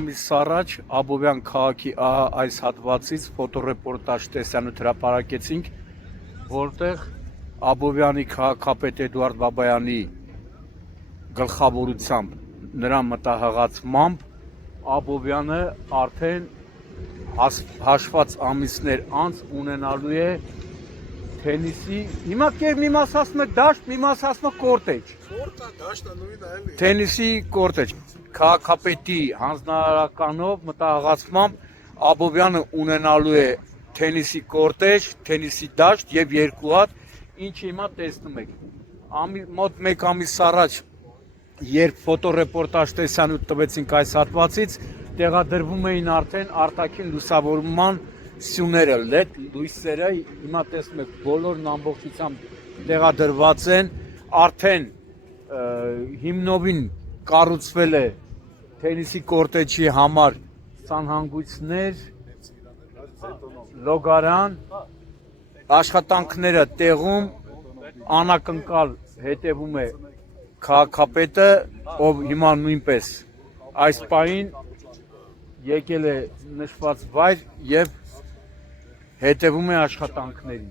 ամիս առաջ Աբովյան քաղաքի այս հատվածից ֆոտոռեպորտաժ տեսանյութ հրապարակեցինք, որտեղ Աբովյանի քաղաքապետ Էդուարդ Բաբայանի գլխավորությամբ նրա մտահղացմամբ Աբովյանը արդեն հաշված ամիսներ անց ունենալու է թենիսի, հիմա կեր մի մաս ասում է դաշտ, մի մաս ասում է կորտեջ։ Թենիսի կորտեջ։ Քաղաքապետի հանձնարարականով մտահղացմամբ Աբովյանը ունենալու է թենիսի կորտեջ, թենիսի դաշտ եւ երկու հատ, ինչը հիմա տեսնում եք։ Մոտ մեկ ամիս առաջ, երբ ֆոտոռեպորտաժ տեսանյութ տվեցինք այս հատվածից, տեղադրվում էին արդեն արտաքին լուսավորման սյուները, LED լույսերը, հիմա տեսնում եք բոլորն ամբողջությամբ տեղադրված են, արդեն հիմնովին կառուցվել է թենիսի կորտեջի համար սանհանգույցներ, լոգարան, աշխատանքները տեղում, անակնկալ հետևում է քաղաքապետը, ով հիմա նույնպես այս պահին եկել է նշված վայր եւ հետևում է աշխատանքներին։